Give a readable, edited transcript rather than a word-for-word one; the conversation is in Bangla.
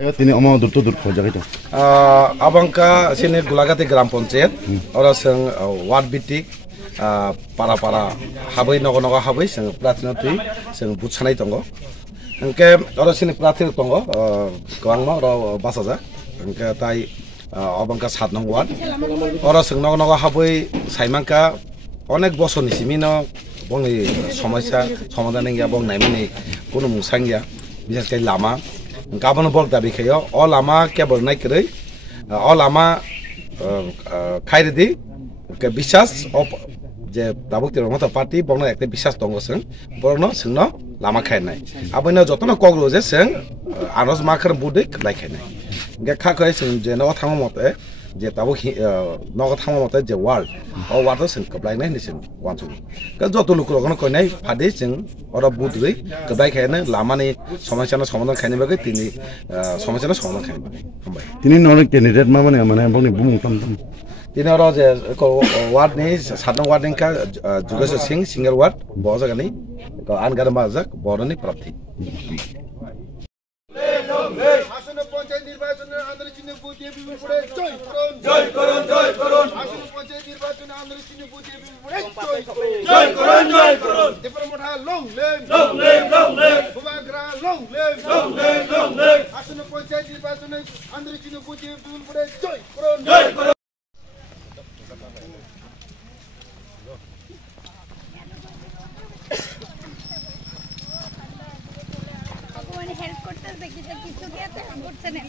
Ayo tini omong dur khojak itu. Abangka sini Gulagati Gram Panchayat, orang seng ward bitik, para habai nogo habai seng pratinati seng butsanai tongo. Engke orang sini pratin tongo, kawan ma orang basaja. Engke tai abangka 7 nong ward. Orang seng nogo habai saimangka অনেক বছর নিসিমিনো বংনি সমস্যা সমাধান গিয়া বং নাইমানি কোনো মুসাং গিয়া বিশেষ করে লামা গাবন বল দাবি খাইও অ লামা কেবল নাই করে অ লামা খাইরে দি বিশ্বাস যে দাবুক তের মতো পার্টি বংনা একটা বিশ্বাস দङ जों বরনো जोंनो লামা খাই নাই আবৈনো যতনো কগ্রো যে जों আরজ মাখর বুদে খাই নাই গে খাখै जों যে ন থাম মতে যে তাবো নগদ থাম মতে যে ওয়ার্ল্ড ও ওয়ার্ল্ড जों কবলাইনাই নিছেন ওয়ানসু যত লোক রকম কইনাই ফাদে जों অর বুদরে কবাই খাইনে লামানি সমস্যার সমাধান খাইনে বাকে তিনি সমস্যার সমাধান খাইনে হামবাই তিনি নর ক্যান্ডিডেট মানে বংনি বুমুং তম তিনি অর যে ওয়ার্ড নি 7 নং ওয়ার্ড নিকা जुगेश्वर सिंह सिंगल वार्ड बजागानि आनगार माजाक बरनि प्रार्थी আসন্ন পঞ্চায়েত নির্বাচনে আন্দোলন চিহ্ন বুঝিয়ে বিপুল পড়ে জয় করুন আসন্ন পঞ্চায়েত নির্বাচনে আন্দোলন চিহ্ন বুঝিয়ে বিপুল পড়ে জয় করুন দেবরমঠা লং লেম বুবাগ্রা লং লেম আসন্ন পঞ্চায়েত নির্বাচনে আন্দোলন চিহ্ন বুঝিয়ে বিপুল পড়ে জয় করুন হেল্প করতেছে কিছু দিয়েতে করছে না